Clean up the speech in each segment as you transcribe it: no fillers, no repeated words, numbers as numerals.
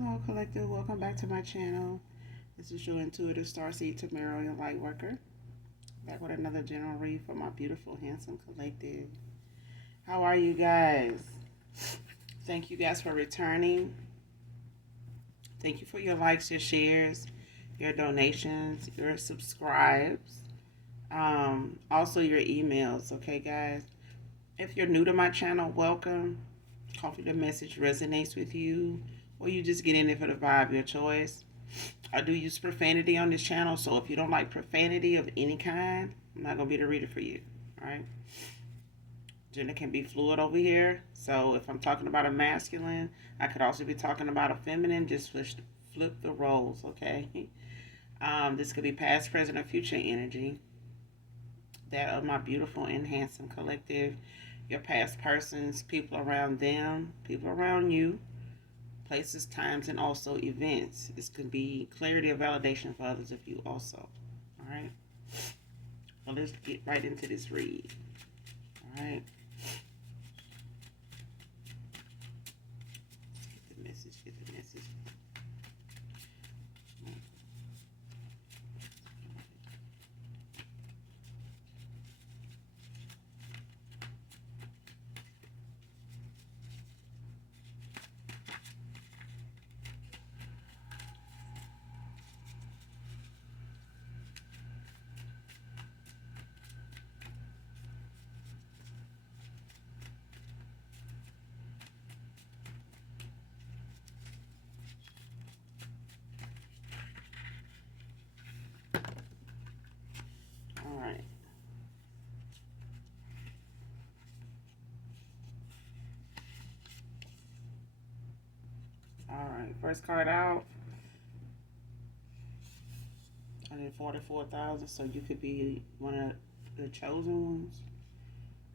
Hello, collective. Welcome back to my channel. This is your intuitive starseed Tamara, your light worker. Back with another general read for my beautiful, handsome collective. How are you guys? Thank you guys for returning. Thank you for your likes, your shares, your donations, your subscribes, also your emails. Okay, guys. If you're new to my channel, welcome. Hopefully the message resonates with you, or you just get in it for the vibe, your choice. I do use profanity on this channel, so if you don't like profanity of any kind, I'm not going to be the reader for you. All right? Gender can be fluid over here, so if I'm talking about a masculine, I could also be talking about a feminine. Just flip the roles, okay? This could be past, present, or future energy. That of my beautiful and handsome collective. Your past persons, people around them, people around you, places, times, and also events. This could be clarity or validation for others of you also. All right? Well, let's get right into this read. All right? Get the message, get the message. All right. All right. First card out. 144,000. So you could be one of the chosen ones.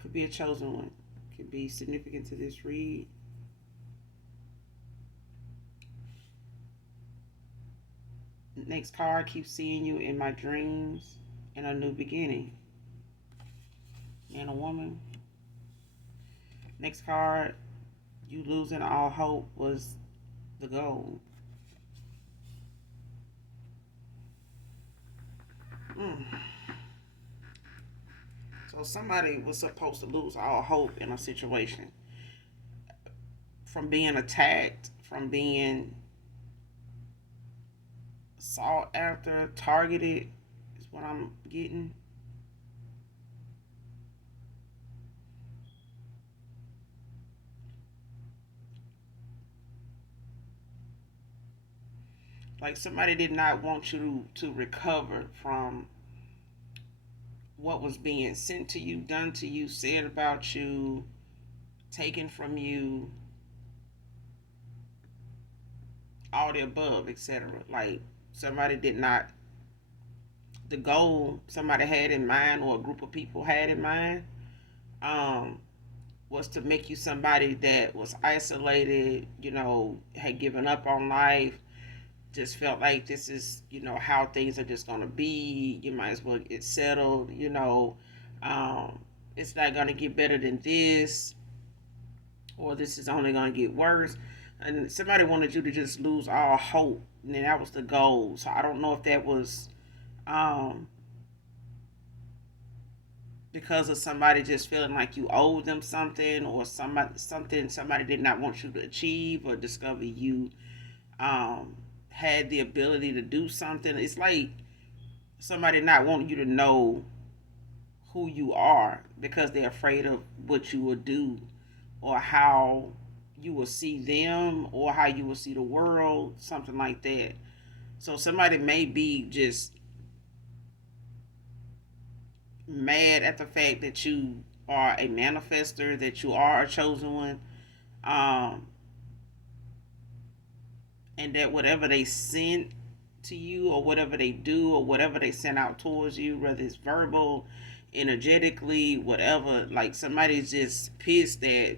Could be a chosen one. Could be significant to this read. Next card, keep seeing you in my dreams and a new beginning. Man or woman. Next card, you losing all hope was the goal. So somebody was supposed to lose all hope in a situation. From being attacked, from being sought after, targeted, is what I'm getting. Like somebody did not want you to recover from what was being sent to you, done to you, said about you, taken from you, all the above, etc. Like somebody did not, the goal somebody had in mind or a group of people had in mind was to make you somebody that was isolated, had given up on life, just felt like this is, how things are just going to be. You might as well get settled, it's not going to get better than this, or this is only going to get worse. And somebody wanted you to just lose all hope, and then that was the goal. So I don't know if that was um, because of somebody just feeling like you owed them something, or somebody did not want you to achieve or discover you had the ability to do something. It's like somebody not wanting you to know who you are because they're afraid of what you will do, or how you will see them, or how you will see the world, something like that. So somebody may be just mad at the fact that you are a manifester, that you are a chosen one, um, and that whatever they send to you, or whatever they do, or whatever they send out towards you, whether it's verbal, energetically, whatever, like somebody's just pissed that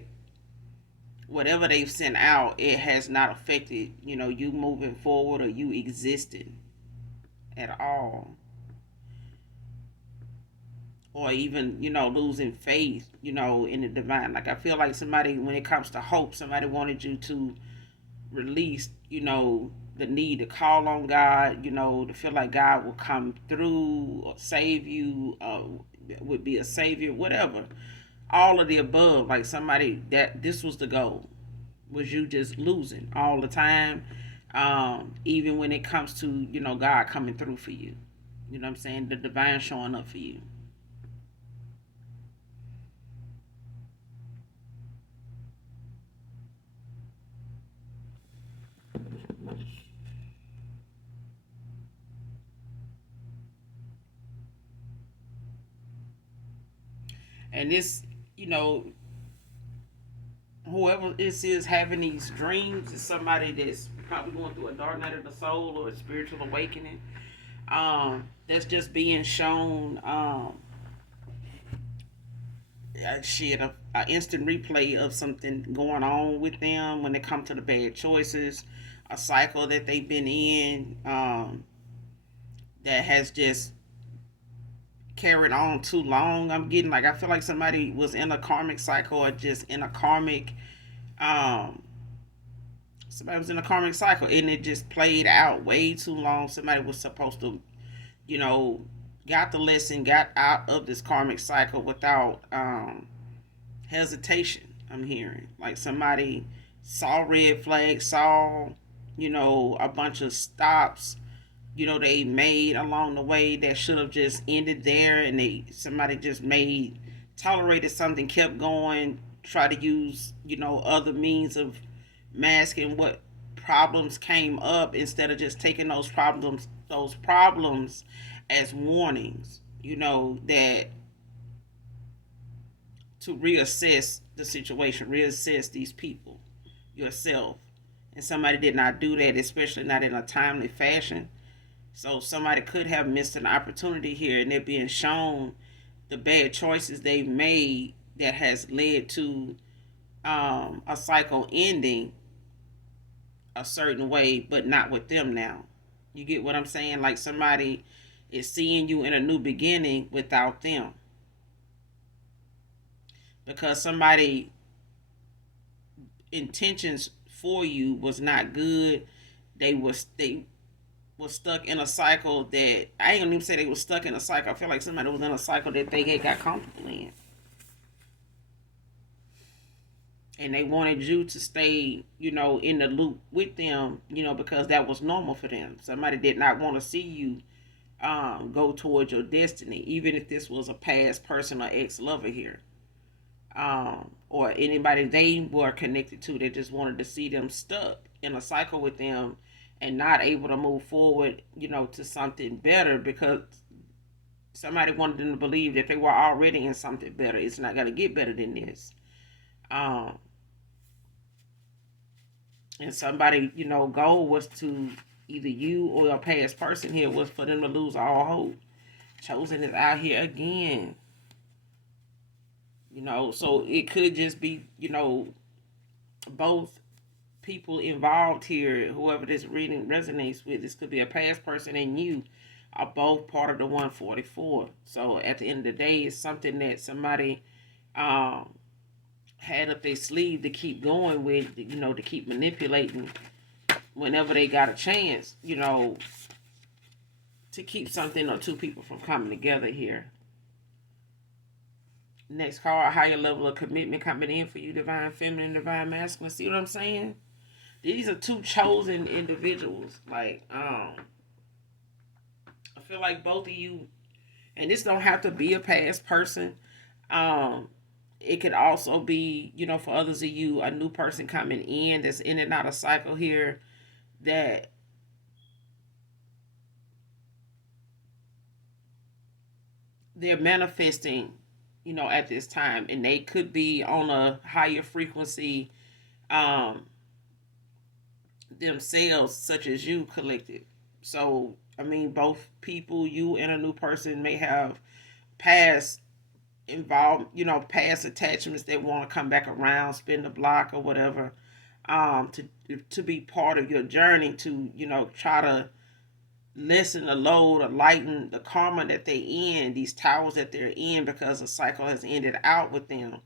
whatever they've sent out, it has not affected, you moving forward, or you existing at all. Or even, losing faith, in the divine. Like I feel like somebody, when it comes to hope, somebody wanted you to released, the need to call on God, to feel like God will come through or save you, would be a savior, whatever. All of the above, like somebody that this was the goal, was you just losing all the time, even when it comes to, God coming through for you. You know what I'm saying? The divine showing up for you. And this, you know, whoever this is having these dreams is somebody that's probably going through a dark night of the soul or a spiritual awakening. That's just being shown, a instant replay of something going on with them when it comes to the bad choices, a cycle that they've been in, that has just carried on too long. I'm getting like, I feel like somebody was in a karmic cycle or just in a karmic, um somebody was in a karmic cycle and it just played out way too long. Somebody was supposed to, you know, got the lesson, got out of this karmic cycle without hesitation. I'm hearing like somebody saw red flags, saw, a bunch of stops, they made along the way that should have just ended there, and somebody just made tolerated something, kept going, try to use, other means of masking what problems came up instead of just taking those problems as warnings, that to reassess the situation, reassess these people, yourself. And somebody did not do that, especially not in a timely fashion. So somebody could have missed an opportunity here, and they're being shown the bad choices they've made that has led to, a cycle ending a certain way, but not with them now. You get what I'm saying? Like somebody is seeing you in a new beginning without them, because somebody intentions for you was not good. They was stuck in a cycle that I ain't gonna even say they was stuck in a cycle. I feel like somebody was in a cycle that they had got comfortable in, and they wanted you to stay, in the loop with them, because that was normal for them. Somebody did not want to see you, go towards your destiny, even if this was a past person or ex lover here, or anybody they were connected to. They just wanted to see them stuck in a cycle with them and not able to move forward, to something better, because somebody wanted them to believe that they were already in something better. It's not going to get better than this. Um, and somebody, goal was to either you or a past person here was for them to lose all hope. Chosen is out here again. So it could just be, both people involved here, whoever this reading resonates with. This could be a past person and you are both part of the 144. So at the end of the day, it's something that somebody, had up their sleeve to keep going with, to keep manipulating whenever they got a chance, to keep something or two people from coming together here. Next card, higher level of commitment coming in for you, divine feminine, divine masculine. See what I'm saying? These are two chosen individuals. Like, I feel like both of you, and this don't have to be a past person. Um, it could also be, for others of you, a new person coming in that's in and out of cycle here, that they're manifesting, at this time, and they could be on a higher frequency, um, themselves, such as you, collective. So, I mean, both people, you and a new person, may have past involved, past attachments that want to come back around, spin the block or whatever, to be part of your journey to, try to lessen the load or lighten the karma that they in, these towers that they're in, because the cycle has ended out with them.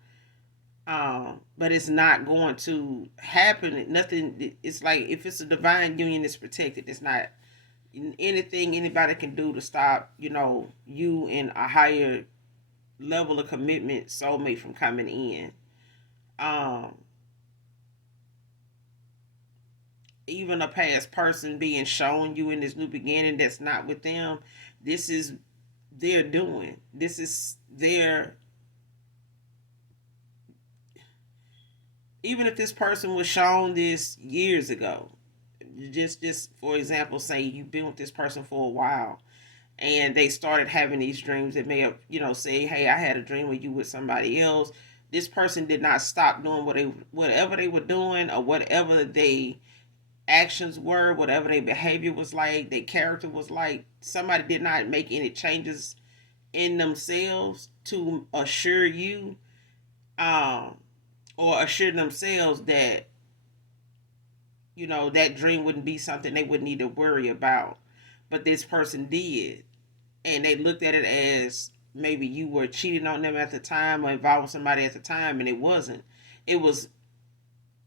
But it's not going to happen. Nothing. It's like if it's a divine union, it's protected. It's not anything anybody can do to stop, you in a higher level of commitment soulmate from coming in. Um, Even a past person being shown you in this new beginning that's not with them, this is their doing. This is their, even if this person was shown this years ago, just for example, say you've been with this person for a while and they started having these dreams that may have, say, hey, I had a dream with you with somebody else. This person did not stop doing whatever they were doing, or whatever they actions were, whatever their behavior was like, their character was like. Somebody did not make any changes in themselves to assure you, um, or assure themselves that, that dream wouldn't be something they would need to worry about. But this person did. And they looked at it as maybe you were cheating on them at the time or involved with somebody at the time, and it wasn't. It was,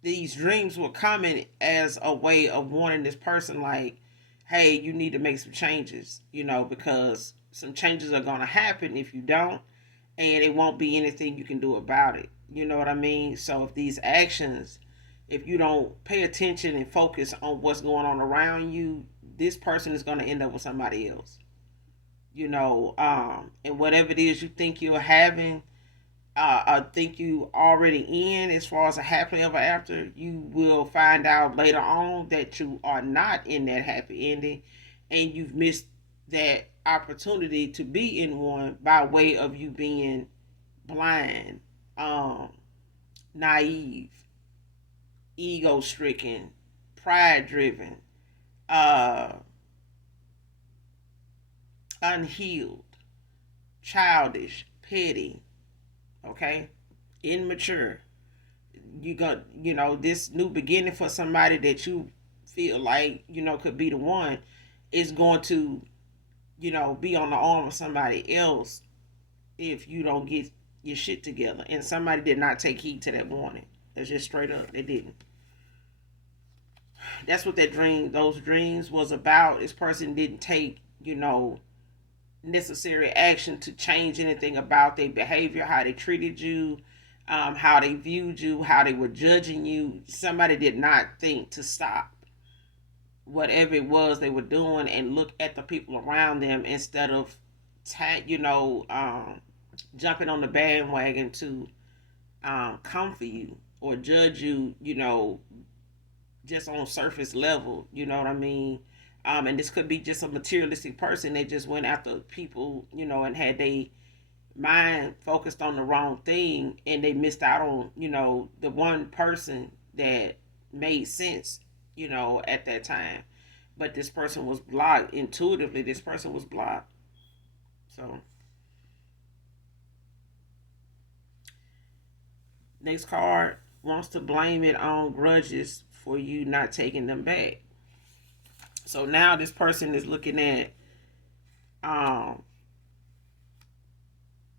these dreams were coming as a way of warning this person, like, hey, you need to make some changes, because some changes are going to happen if you don't, and it won't be anything you can do about it. You know what I mean? So if these actions, if you don't pay attention and focus on what's going on around you, this person is going to end up with somebody else. And whatever it is you think you're having, I think you already in as far as a happily ever after, you will find out later on that you are not in that happy ending, and you've missed that opportunity to be in one by way of you being blind, um, naive, ego stricken, pride driven, uh, unhealed, childish, petty, okay, immature. You got, this new beginning for somebody that you feel like, could be the one, is going to, be on the arm of somebody else if you don't get your shit together. And somebody did not take heed to that warning. That's just straight up. They didn't. That's what those dreams was about. This person didn't take, necessary action to change anything about their behavior, how they treated you, how they viewed you, how they were judging you. Somebody did not think to stop whatever it was they were doing and look at the people around them instead of, jumping on the bandwagon to come for you or judge you, just on surface level. You know what I mean? And this could be just a materialistic person that just went after people, and had they mind focused on the wrong thing, and they missed out on, the one person that made sense, at that time. But this person was blocked. Intuitively, this person was blocked. So, next card, wants to blame it on grudges for you not taking them back. So now this person is looking at, um,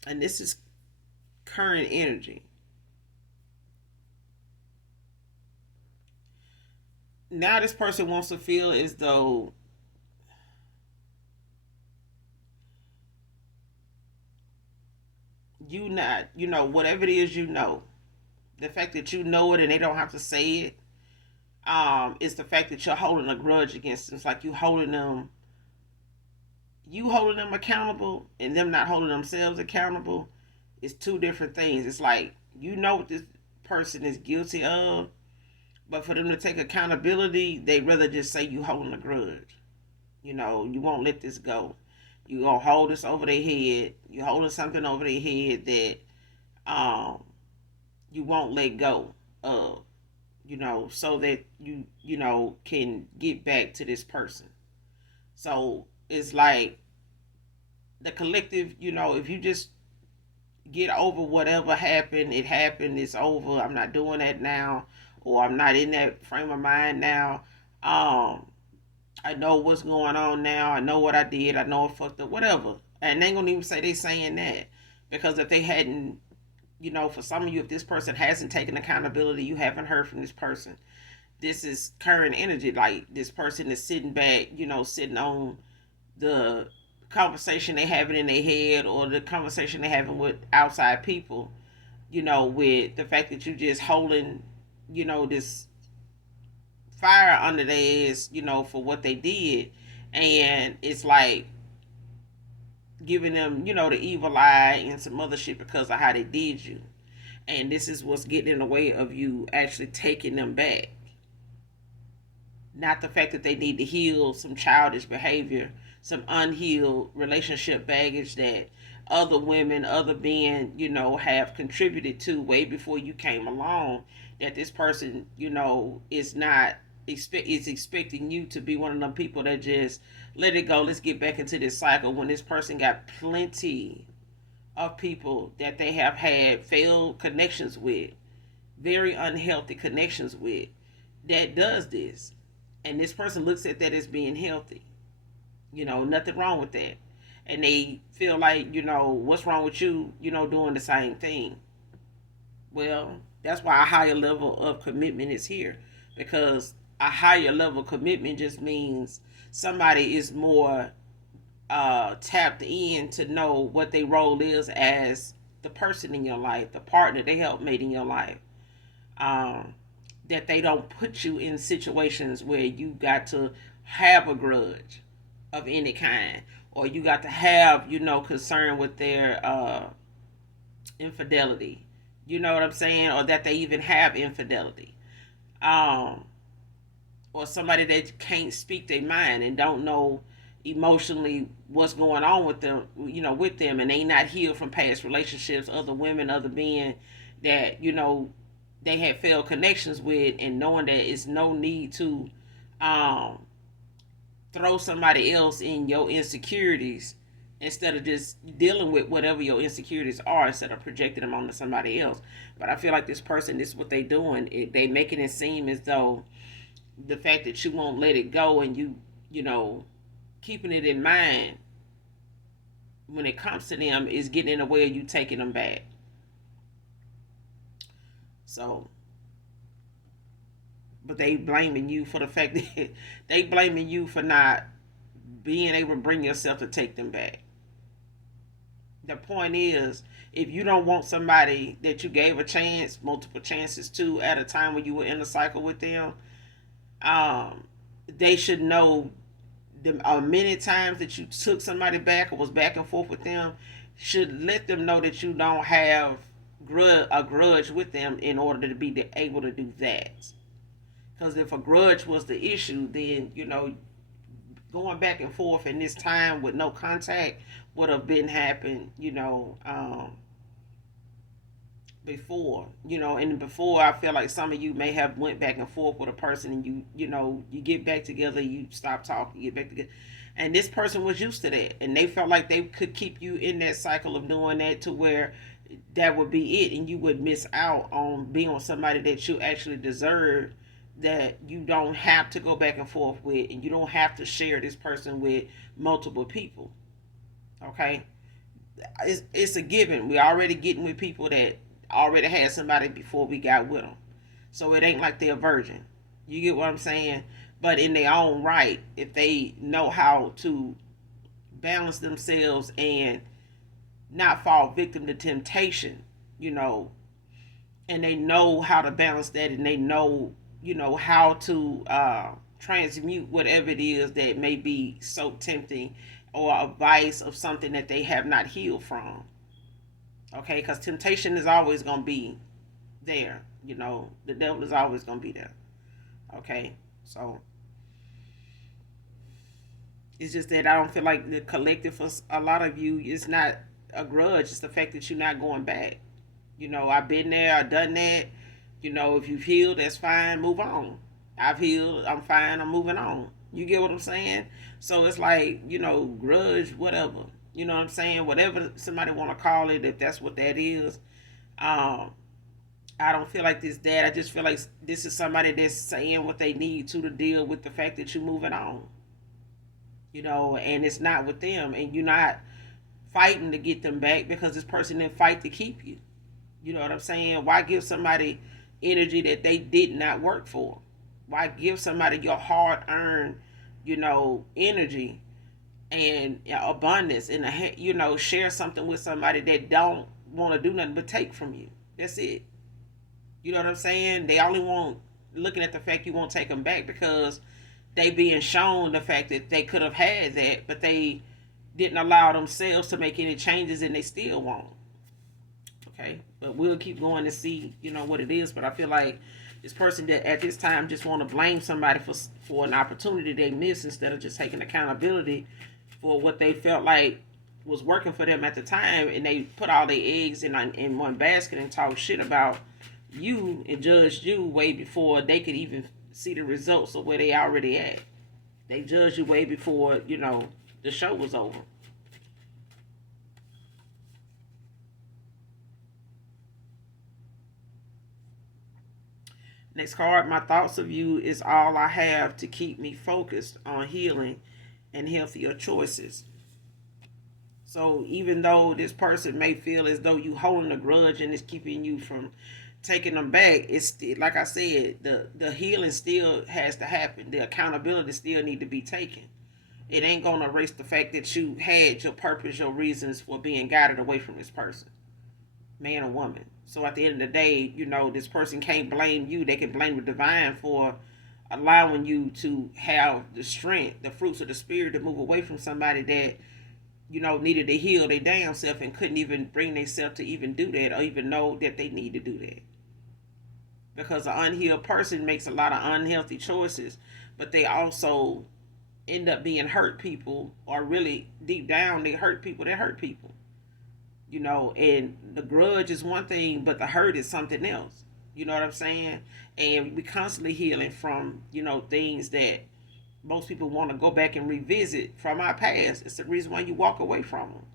and this is current energy. Now this person wants to feel as though you not, whatever it is, the fact that you know it and they don't have to say it, is the fact that you're holding a grudge against them. It's like you holding them accountable and them not holding themselves accountable. It's two different things. It's like, what this person is guilty of, but for them to take accountability, they rather just say you holding a grudge. You won't let this go. You gonna hold this over their head. You holding something over their head that, you won't let go of. So that you can get back to this person. So it's like the collective, if you just get over whatever happened, it happened, it's over. I'm not doing that now, or I'm not in that frame of mind now. I know what's going on now. I know what I did. I know I fucked up, whatever. And they ain't gonna even say they saying that, because if they hadn't For some of you, if this person hasn't taken accountability, you haven't heard from this person. This is current energy. Like this person is sitting back, sitting on the conversation they having in their head or the conversation they having with outside people, with the fact that you just holding, this fire under their ass, for what they did. And it's like giving them, the evil eye and some other shit because of how they did you. And this is what's getting in the way of you actually taking them back. Not the fact that they need to heal some childish behavior, some unhealed relationship baggage that other women, other men, have contributed to way before you came along. That this person, is not is expecting you to be one of them people that just let it go. Let's get back into this cycle when this person got plenty of people that they have had failed connections with, very unhealthy connections with, that does this. And this person looks at that as being healthy. Nothing wrong with that. And they feel like, what's wrong with you, doing the same thing. Well, that's why a higher level of commitment is here. Because a higher level of commitment just means somebody is more tapped in to know what their role is as the person in your life, the partner, the helpmate in your life. That they don't put you in situations where you got to have a grudge of any kind, or you got to have, concern with their infidelity. You know what I'm saying? Or that they even have infidelity. Or somebody that can't speak their mind and don't know emotionally what's going on with them, and they not healed from past relationships, other women, other men that, they had failed connections with, and knowing that it's no need to um, throw somebody else in your insecurities instead of just dealing with whatever your insecurities are instead of projecting them onto somebody else. But I feel like this person, this is what they doing. They making it seem as though the fact that you won't let it go and you keeping it in mind when it comes to them is getting in the way of you taking them back. So, but they blaming you for the fact that they blaming you for not being able to bring yourself to take them back. The point is, if you don't want somebody that you gave a chance, multiple chances to at a time when you were in a cycle with them, they should know the many times that you took somebody back or was back and forth with them, should let them know that you don't have a grudge with them in order to be able to do that. Because if a grudge was the issue, then going back and forth in this time with no contact would have been happened, before, and before I feel like some of you may have went back and forth with a person and you get back together, you stop talking, you get back together. And this person was used to that and they felt like they could keep you in that cycle of doing that to where that would be it and you would miss out on being with somebody that you actually deserve, that you don't have to go back and forth with and you don't have to share this person with multiple people. Okay? It's a given. We already getting with people that already had somebody before we got with them. So it ain't like they're a virgin. You get what I'm saying? But in their own right, if they know how to balance themselves and not fall victim to temptation, and they know how to balance that and they know, how to transmute whatever it is that may be so tempting or a vice of something that they have not healed from. Okay, because temptation is always going to be there. The devil is always going to be there. Okay, so it's just that I don't feel like the collective for a lot of you is not a grudge. It's the fact that you're not going back. I've been there, I've done that. If you've healed, that's fine, move on. I've healed, I'm fine, I'm moving on. You get what I'm saying? So it's like, grudge, whatever. You know what I'm saying? Whatever somebody want to call it, if that's what that is. I don't feel like this dad. I just feel like this is somebody that's saying what they need to deal with the fact that you're moving on. And it's not with them. And you're not fighting to get them back because this person didn't fight to keep you. You know what I'm saying? Why give somebody energy that they did not work for? Why give somebody your hard earned, energy and abundance, and share something with somebody that don't want to do nothing but take from you? That's it. You know what I'm saying? They only want looking at the fact you won't take them back because they being shown the fact that they could have had that, but they didn't allow themselves to make any changes, and they still won't. Okay, but we'll keep going to see what it is. But I feel like this person that at this time just want to blame somebody for an opportunity they missed instead of just taking accountability for what they felt like was working for them at the time, and they put all their eggs in one basket and talk shit about you and judged you way before they could even see the results of where they already at. They judged you way before the show was over. Next card, my thoughts of you is all I have to keep me focused on healing and healthier choices. So even though this person may feel as though you holding a grudge and it's keeping you from taking them back, it's still, like I said, the healing still has to happen. The accountability still need to be taken. It ain't gonna erase the fact that you had your purpose, your reasons for being guided away from this person, man or woman. So at the end of the day, this person can't blame you. They can blame the divine for allowing you to have the strength, the fruits of the spirit to move away from somebody that, needed to heal their damn self and couldn't even bring themselves to even do that or even know that they need to do that. Because an unhealed person makes a lot of unhealthy choices, but they also end up being hurt people, or really deep down they hurt people that hurt people. And the grudge is one thing, but the hurt is something else. You know what I'm saying? And we constantly healing from, things that most people want to go back and revisit from our past. It's the reason why you walk away from them.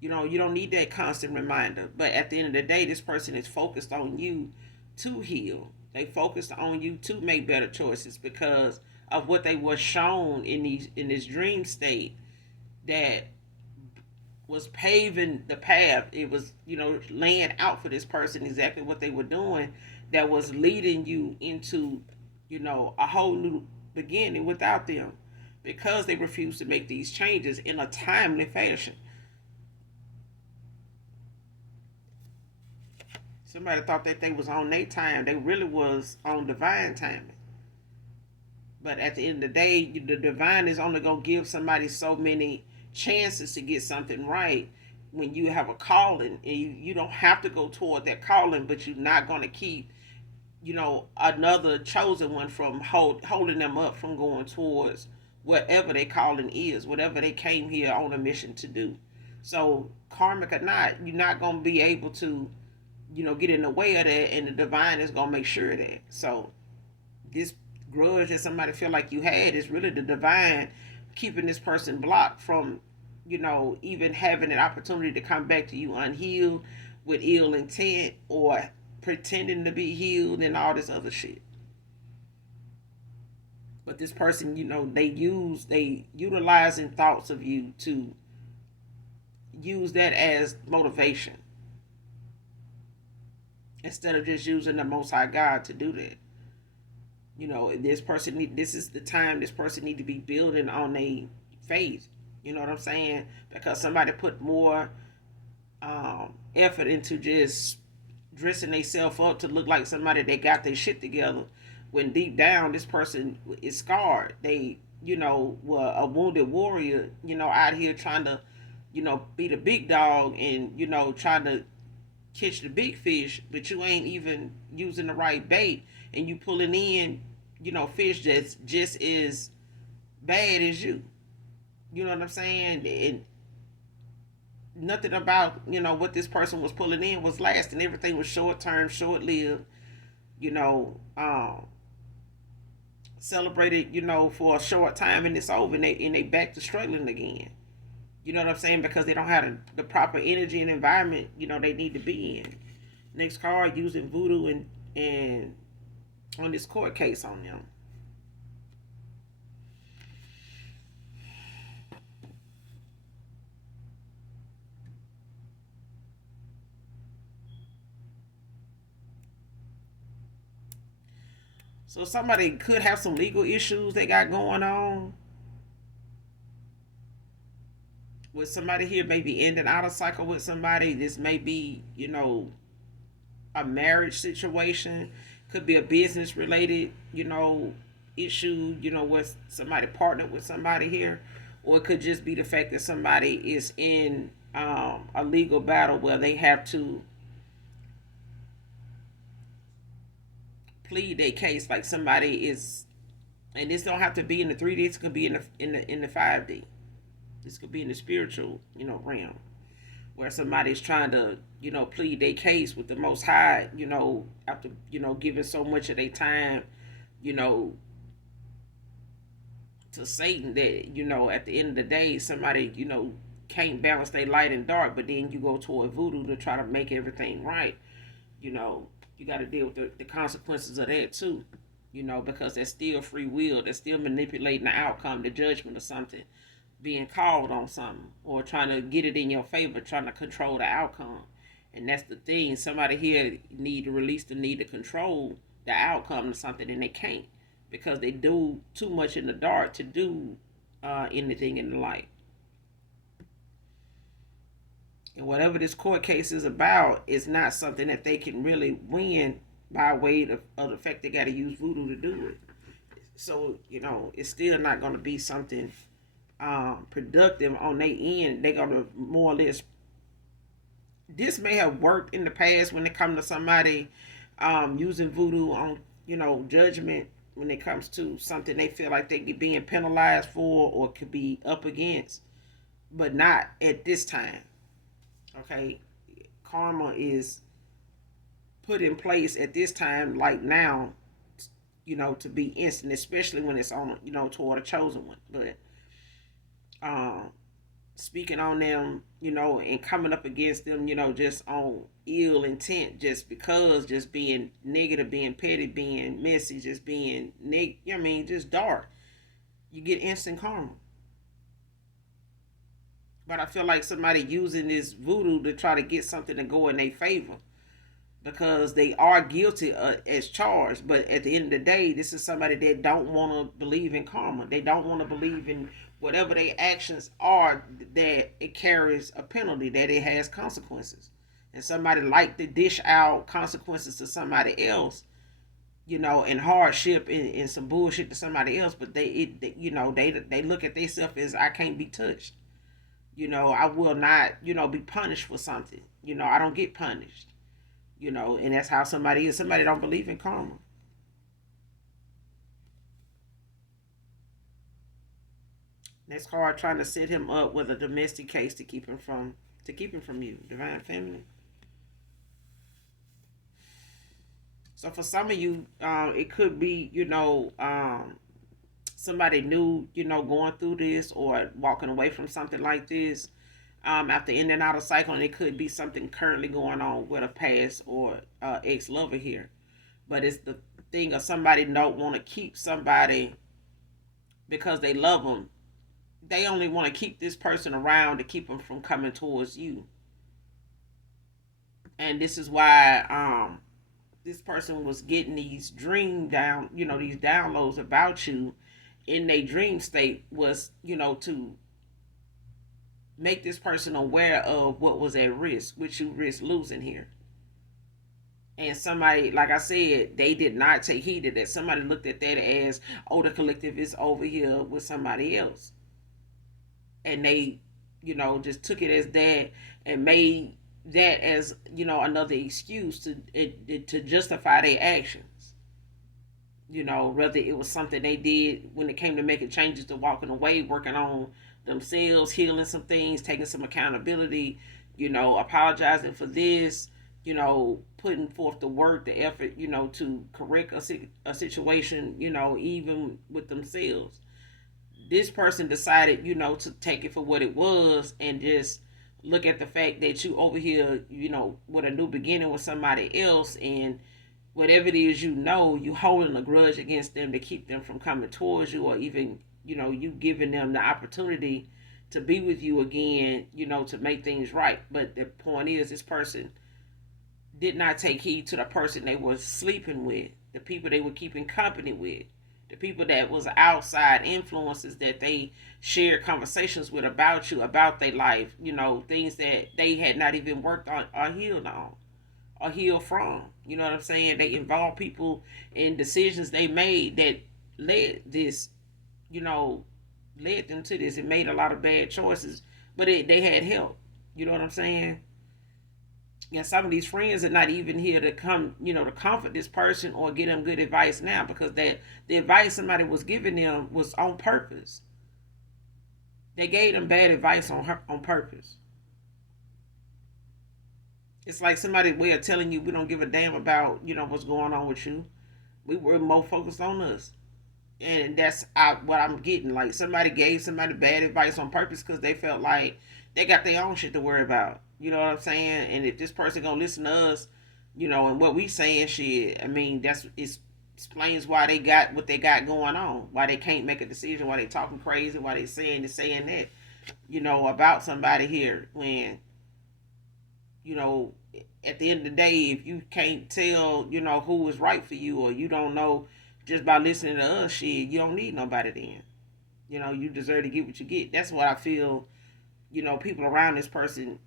You don't need that constant reminder. But at the end of the day, this person is focused on you to heal. They focused on you to make better choices because of what they were shown in this dream state that was paving the path. It was, laying out for this person exactly what they were doing that was leading you into, a whole new beginning without them because they refused to make these changes in a timely fashion. Somebody thought that they was on their time. They really was on divine timing. But at the end of the day, the divine is only going to give somebody so many chances to get something right when you have a calling. And you don't have to go toward that calling, but you're not going to keep, another chosen one from holding them up from going towards whatever their calling is, whatever they came here on a mission to do. So, karmic or not, you're not going to be able to, get in the way of that, and the divine is going to make sure of that. So, this grudge that somebody feel like you had is really the divine keeping this person blocked from, even having an opportunity to come back to you unhealed with ill intent or pretending to be healed and all this other shit. But this person, they utilizing thoughts of you to use that as motivation instead of just using the Most High God to do that. This is the time this person need to be building on their faith. You know what I'm saying? Because somebody put more effort into just dressing themselves up to look like somebody that got their shit together, when deep down this person is scarred. They, were a wounded warrior, out here trying to, be the big dog and, trying to catch the big fish, but you ain't even using the right bait, and you pulling in, fish that's just as bad as you. You know what I'm saying? And nothing about, what this person was pulling in was lasting. Everything was short term, short lived, you know, celebrated, for a short time, and it's over, and they back to struggling again. You know what I'm saying? Because they don't have the proper energy and environment, they need to be in. Next card, using voodoo and on this court case on them. So somebody could have some legal issues they got going on with somebody here, maybe ending out a cycle with somebody. This may be, a marriage situation, could be a business related, issue, with somebody partnered with somebody here, or it could just be the fact that somebody is in a legal battle where they have to plead their case, like somebody is, and this don't have to be in the 3D. This could be in the 5D. This could be in the spiritual, realm, where somebody's trying to, plead their case with the Most High, after, giving so much of their time, you know, to Satan that, at the end of the day, somebody, can't balance their light and dark, but then you go toward voodoo to try to make everything right. You know, you got to deal with the consequences of that too, because that's still free will. That's still manipulating the outcome, the judgment of something, being called on something, or trying to get it in your favor, trying to control the outcome. And that's the thing. Somebody here need to release the need to control the outcome of something, and they can't because they do too much in the dark to do anything in the light. And whatever this court case is about is not something that they can really win by way of the fact they got to use voodoo to do it. So, it's still not going to be something productive on their end. They're going to more or less. This may have worked in the past when it comes to somebody using voodoo on, judgment when it comes to something they feel like they get being penalized for or could be up against, but not at this time. Okay, karma is put in place at this time, like now, to be instant, especially when it's on, toward a chosen one. But speaking on them, and coming up against them, just on ill intent, just because, just being negative, being petty, being messy, just being just dark, you get instant karma. But I feel like somebody using this voodoo to try to get something to go in their favor because they are guilty as charged. But at the end of the day, this is somebody that don't want to believe in karma. They don't want to believe in whatever their actions are, that it carries a penalty, that it has consequences. And somebody like to dish out consequences to somebody else, and hardship and some bullshit to somebody else. But they look at themselves as, I can't be touched. I will not, be punished for something. I don't get punished. And that's how somebody is. Somebody don't believe in karma. That's hard trying to set him up with a domestic case to keep him from you, divine feminine. So for some of you, it could be, somebody new, going through this or walking away from something like this after in and out of cycle, and it could be something currently going on with a past or ex lover here. But it's the thing of somebody don't want to keep somebody because they love them. They only want to keep this person around to keep them from coming towards you. And this is why this person was getting these these downloads about you in their dream state, was, to make this person aware of what was at risk, which you risk losing here. And somebody, like I said, they did not take heed of that. Somebody looked at that as, oh, the collective is over here with somebody else. And they, just took it as that and made that as, another excuse to justify their actions. Whether it was something they did when it came to making changes, to walking away, working on themselves, healing some things, taking some accountability, apologizing for this, putting forth the work, the effort, to correct a situation, even with themselves. This person decided, to take it for what it was and just look at the fact that you over here, with a new beginning with somebody else, and whatever it is, you holding a grudge against them to keep them from coming towards you, or even, you giving them the opportunity to be with you again, to make things right. But the point is, this person did not take heed to the person they were sleeping with, the people they were keeping company with, the people that was outside influences that they shared conversations with about you, about their life, things that they had not even worked on or healed from. You know what I'm saying? They involved people in decisions they made that led this, you know, led them to this. It made a lot of bad choices, but they had help. You know what I'm saying? Yeah, some of these friends are not even here to come, to comfort this person or get them good advice now, because the advice somebody was giving them was on purpose. They gave them bad advice on purpose. It's like somebody way of telling you we don't give a damn about, what's going on with you. We were more focused on us. And that's what I'm getting. Like, somebody gave somebody bad advice on purpose because they felt like they got their own shit to worry about. You know what I'm saying? And if this person gonna listen to us, and what we saying, shit, I mean, it explains why they got what they got going on. Why they can't make a decision. Why they talking crazy. Why they saying this, saying that. About somebody here, when at the end of the day, if you can't tell, who is right for you, or you don't know just by listening to us, shit, you don't need nobody then. You deserve to get what you get. That's what I feel, people around this person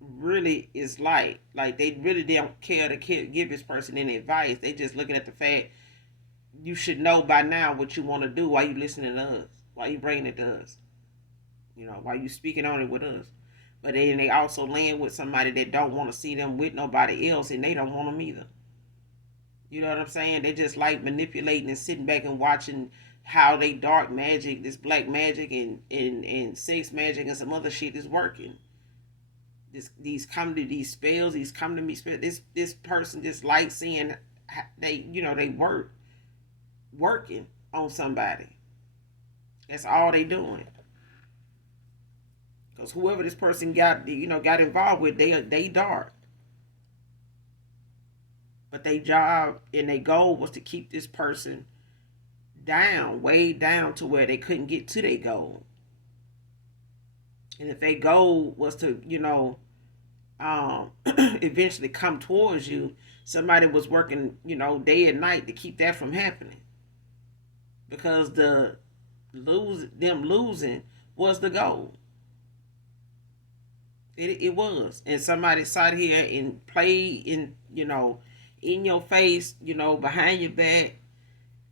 really is like. Like, they really don't care to give this person any advice. They just looking at the fact you should know by now what you want to do. Why you listening to us? Why you bringing it to us? Why you speaking on it with us? But then they also land with somebody that don't want to see them with nobody else, and they don't want them either. You know what I'm saying? They just like manipulating and sitting back and watching how they dark magic, this black magic and sex magic and some other shit is working. These spells, these come to me spells. This person just likes seeing they working on somebody. That's all they doing. Because whoever this person got involved with, they dark. But their job and their goal was to keep this person down, way down to where they couldn't get to their goal. And if their goal was to, eventually come towards you, somebody was working, day and night to keep that from happening. Because them losing was the goal. It was. And somebody sat here and played in your face, behind your back,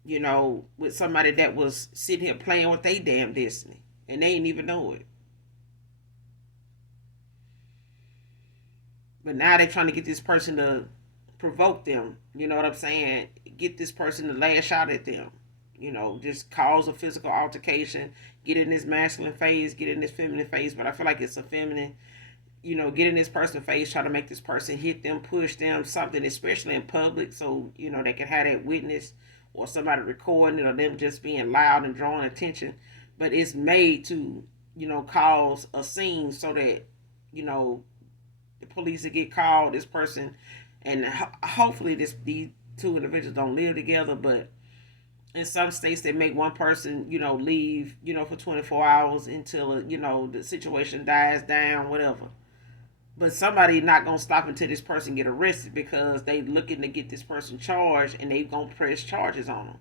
with somebody that was sitting here playing with their damn destiny. And they didn't even know it. But now they're trying to get this person to provoke them. You know what I'm saying? Get this person to lash out at them. Just cause a physical altercation. Get in this masculine phase, get in this feminine phase. But I feel like it's a feminine, get in this person's face, try to make this person hit them, push them, something, especially in public, so, they can have that witness or somebody recording it, or them just being loud and drawing attention. But it's made to, cause a scene so that, the police will get called, this person, and hopefully these two individuals don't live together, but in some states they make one person, leave, for 24 hours until, the situation dies down, whatever. But somebody not gonna stop until this person get arrested, because they looking to get this person charged, and they gonna press charges on them.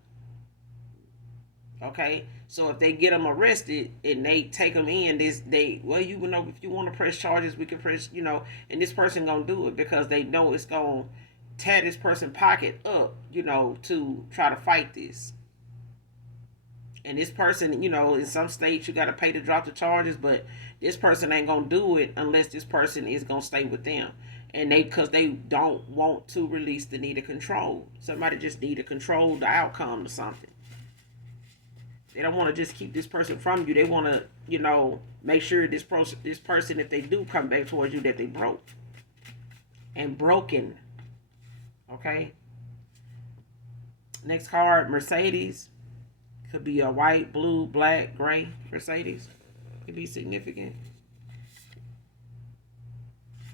Okay, so if they get them arrested and they take them in, if you want to press charges, we can press, and this person gonna do it because they know it's gonna tear this person pocket up, to try to fight this. And this person, in some states you got to pay to drop the charges, but this person ain't gonna do it unless this person is gonna stay with them, and because they don't want to release the need of control. Somebody just need to control the outcome or something. They don't want to just keep this person from you. They want to, make sure this person, if they do come back towards you, that they broke and broken. Okay. Next card, Mercedes. Could be a white, blue, black, gray Mercedes. Could be significant.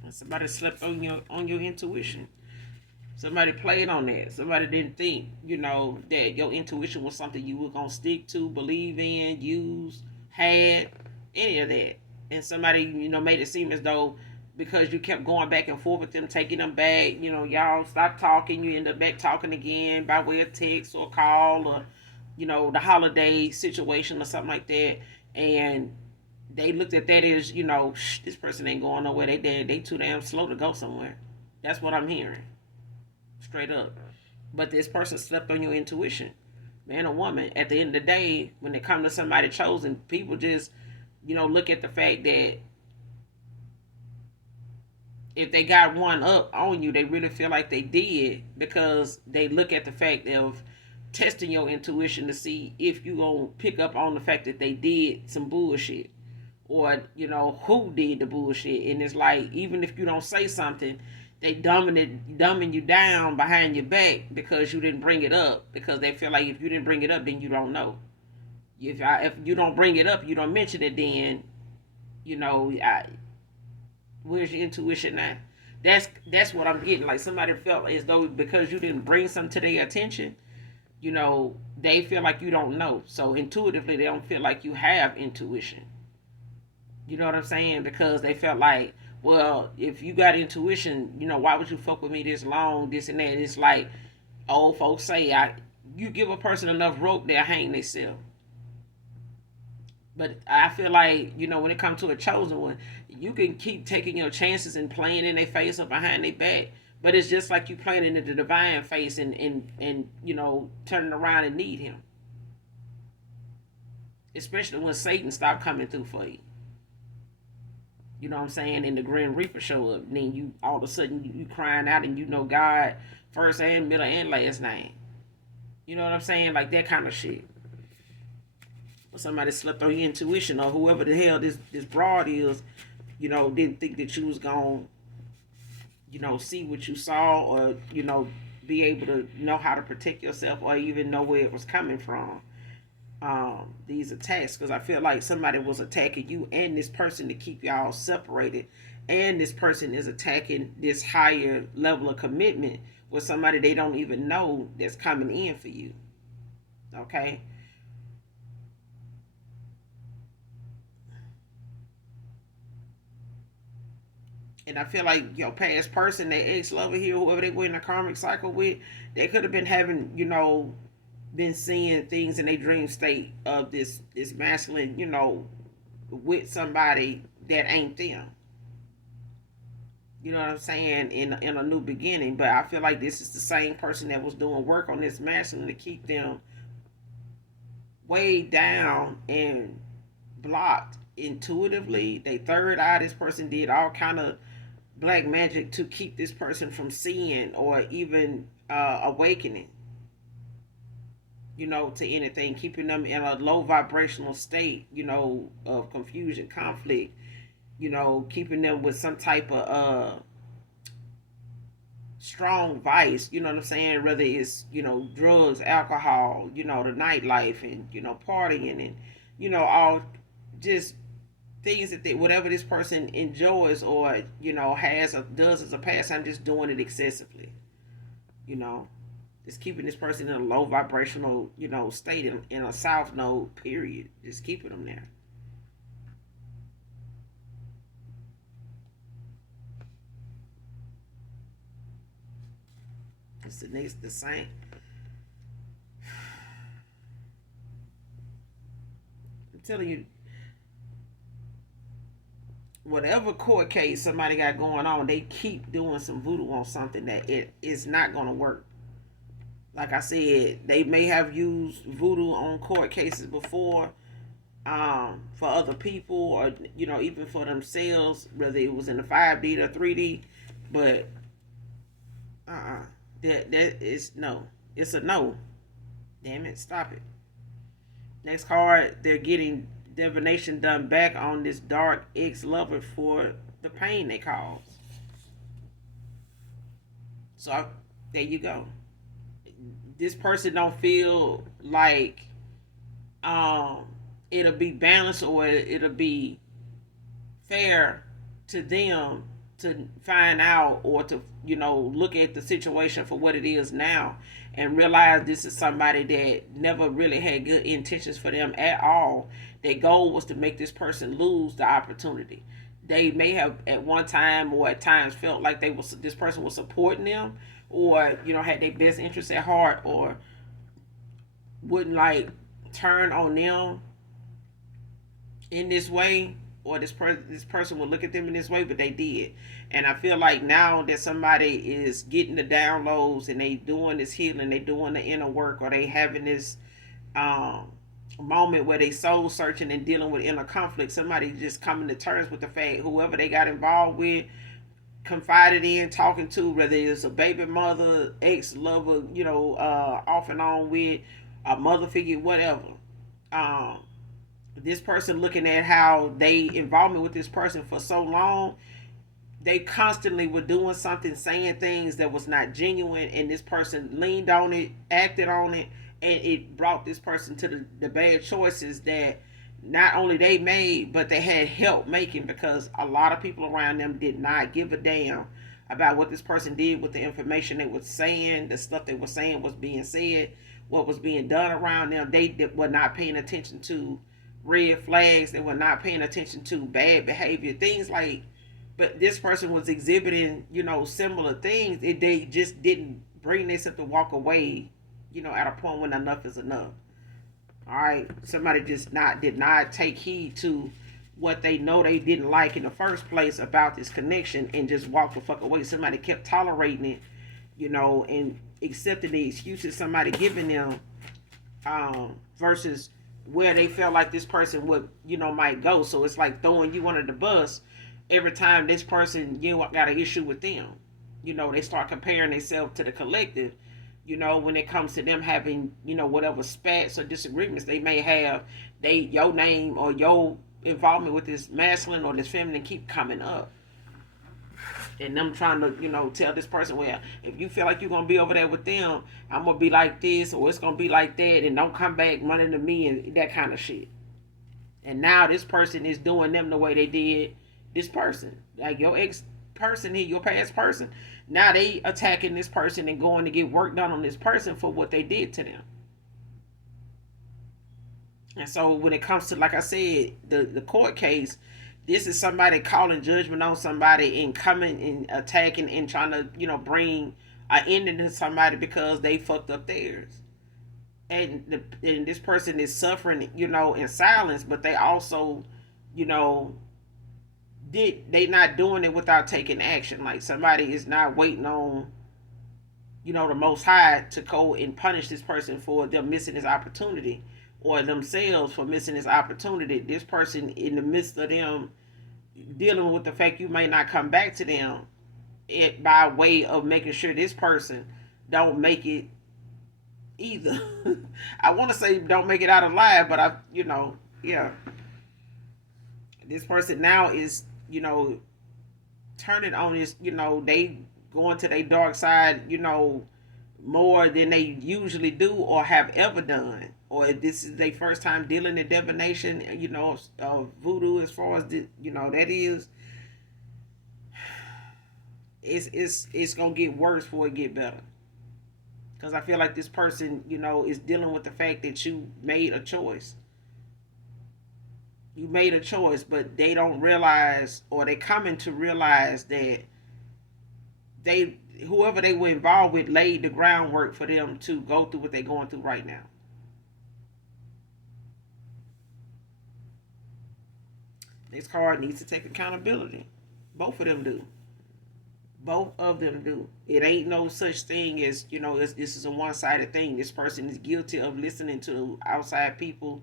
Somebody slept on your intuition. Somebody played on that. Somebody didn't think, that your intuition was something you were gonna stick to, believe in, use, had, any of that. And somebody, made it seem as though because you kept going back and forth with them, taking them back. Y'all stop talking. You end up back talking again by way of text or call, or the holiday situation or something like that. And they looked at that as, this person ain't going nowhere. They too damn slow to go somewhere. That's what I'm hearing, straight up. But this person slept on your intuition, man or woman. At the end of the day, when it comes to somebody chosen, people just, look at the fact that if they got one up on you, they really feel like they did, because they look at the fact of testing your intuition to see if you gonna pick up on the fact that they did some bullshit, or who did the bullshit. And it's like, even if you don't say something, they dumbing you down behind your back because you didn't bring it up, because they feel like if you didn't bring it up, then you don't know. If you don't bring it up, you don't mention it, then where's your intuition now? That's what I'm getting. Like, somebody felt as though because you didn't bring something to their attention, they feel like you don't know. So intuitively, they don't feel like you have intuition. You know what I'm saying? Because they felt like, well, if you got intuition, why would you fuck with me this long, this and that? And it's like old folks say, you give a person enough rope, they'll hang themselves. But I feel like, when it comes to a chosen one, you can keep taking your chances and playing in their face or behind their back. But it's just like you playing in the divine face and turning around and need him. Especially when Satan stop coming through for you. You know what I'm saying? And the Grim Reaper show up. And then you, all of a sudden, you crying out and God first and middle and last name. You know what I'm saying? Like that kind of shit. Somebody slept on your intuition, or whoever the hell this broad is, didn't think that you was gonna, see what you saw, or, be able to know how to protect yourself, or even know where it was coming from. These attacks, because I feel like somebody was attacking you and this person to keep y'all separated, and this person is attacking this higher level of commitment with somebody they don't even know that's coming in for you. Okay? And I feel like your past person, their ex-lover here, whoever they were in a karmic cycle with, they could have been having, been seeing things in their dream state of this masculine, with somebody that ain't them. You know what I'm saying? In a new beginning. But I feel like this is the same person that was doing work on this masculine to keep them way down and blocked intuitively. They third eye. This person did all kind of black magic to keep this person from seeing or even awakening, to anything, keeping them in a low vibrational state, of confusion, conflict, keeping them with some type of strong vice, you know what I'm saying? Whether it's, drugs, alcohol, the nightlife, and, partying, and, all just things that whatever this person enjoys, or has or does as a pastime, just doing it excessively. Just keeping this person in a low vibrational state, in a south node period, just keeping them there. It's the same. I'm telling you, whatever court case somebody got going on, they keep doing some voodoo on something that it is not going to work. Like I said, they may have used voodoo on court cases before, for other people, or even for themselves, whether it was in the 5D or 3D. But that is no. It's a no. Damn it, stop it. Next card, they're getting divination done back on this dark ex-lover for the pain they cause. So there you go. This person don't feel like it'll be balanced, or it'll be fair to them to find out, or to look at the situation for what it is now, and realize this is somebody that never really had good intentions for them at all. Their goal was to make this person lose the opportunity. they may have at one time or at times felt like this person was supporting them, or had their best interests at heart, or wouldn't like turn on them in this way, or this person would look at them in this way, but they did. And I feel like now that somebody is getting the downloads and they doing this healing, they doing the inner work, or they having this um moment where they soul searching and dealing with inner conflict, somebody just coming to terms with the fact whoever they got involved with, confided in, talking to, whether it's a baby mother, ex lover, off and on with a mother figure, whatever. Um, this person looking at how they involvement with this person for so long, they constantly were doing something, saying things that was not genuine, and this person leaned on it, acted on it, and it brought this person to the bad choices that not only they made, but they had help making, because a lot of people around them did not give a damn about what this person did with the information they were saying. The stuff they were saying was being said, what was being done around them. They were not paying attention to red flags. They were not paying attention to bad behavior, things like. But this person was exhibiting, similar things. They just didn't bring themselves to walk away, at a point when enough is enough. All right, somebody just did not take heed to what they know they didn't like in the first place about this connection, and just walk the fuck away. Somebody kept tolerating it, and accepting the excuses somebody giving them, versus where they felt like this person would, might go. So it's like throwing you under the bus every time this person, got an issue with them. They start comparing themselves to the collective, when it comes to them having, whatever spats or disagreements they may have, your name or your involvement with this masculine or this feminine keep coming up. And them trying to, tell this person, well, if you feel like you're gonna be over there with them, I'm gonna be like this, or it's gonna be like that, and don't come back running to me and that kind of shit. And now this person is doing them the way they did this person, like your ex person here, your past person. Now they attacking this person and going to get work done on this person for what they did to them. And so when it comes to, like I said, the court case, this is somebody calling judgment on somebody and coming and attacking and trying to, bring an ending to somebody because they fucked up theirs. And this person is suffering, in silence, but they also, you know, they not doing it without taking action. Like somebody is not waiting on, the Most High to go and punish this person for them missing this opportunity, or themselves for missing this opportunity. This person, in the midst of them dealing with the fact you may not come back to them, it by way of making sure this person don't make it either. I want to say don't make it out alive, but yeah. This person now is, turning on this, they going to their dark side, more than they usually do or have ever done. Or if this is their first time dealing in divination, voodoo, as far as that is, it's gonna get worse before it get better. Because I feel like this person, is dealing with the fact that you made a choice. You made a choice, but they don't realize, or they coming to realize that whoever they were involved with laid the groundwork for them to go through what they're going through right now. This card needs to take accountability. Both of them do. Both of them do. It ain't no such thing as, this is a one-sided thing. This person is guilty of listening to outside people,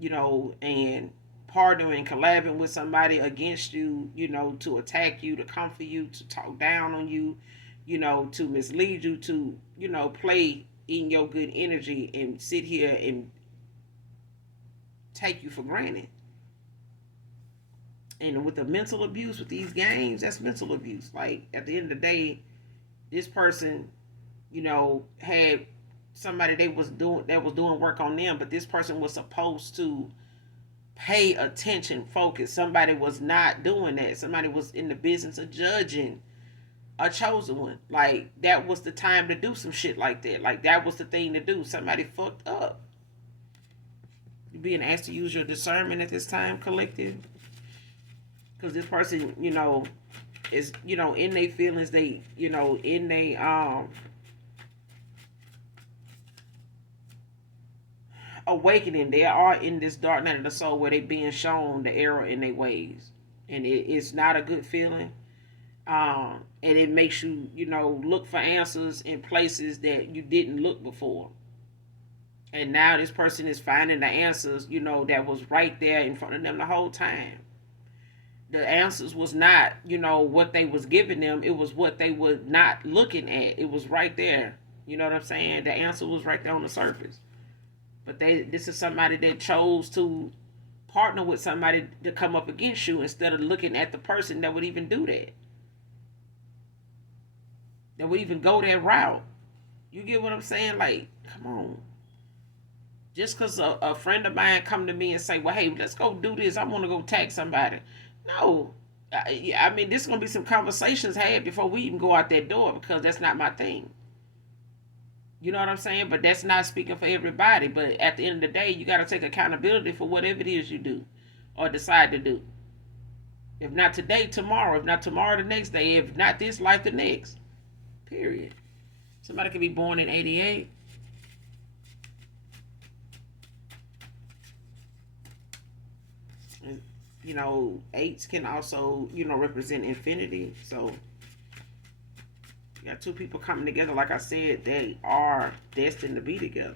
and partnering and collabing with somebody against you, to attack you, to comfort you, to talk down on you, to mislead you, to, play in your good energy and sit here and take you for granted. And with the mental abuse with these games, that's mental abuse. Like at the end of the day, this person, had somebody that was doing work on them, but this person was supposed to pay attention, focus. Somebody was not doing that. Somebody was in the business of judging a chosen one. Like that was the time to do some shit like that. Like that was the thing to do. Somebody fucked up. You're being asked to use your discernment at this time, collective. because this person, is, in their feelings. They, in their awakening. They are in this dark night of the soul where they being shown the error in their ways, and it's not a good feeling. And it makes you, look for answers in places that you didn't look before. And now this person is finding the answers, that was right there in front of them the whole time. The answers was not, what they was giving them. It was what they were not looking at. It was right there. You know what I'm saying? The answer was right there on the surface. But this is somebody that chose to partner with somebody to come up against you instead of looking at the person that would even do that. That would even go that route. You get what I'm saying? Like, come on. Just because a friend of mine come to me and say, well, hey, let's go do this. I want to go tag somebody. No. I mean, there's going to be some conversations had before we even go out that door, because that's not my thing. You know what I'm saying? But that's not speaking for everybody. But at the end of the day, you got to take accountability for whatever it is you do or decide to do. If not today, tomorrow. If not tomorrow, the next day. If not this life, the next. Period. Somebody could be born in 88. Eights can also, represent infinity. So you got two people coming together. Like I said, they are destined to be together.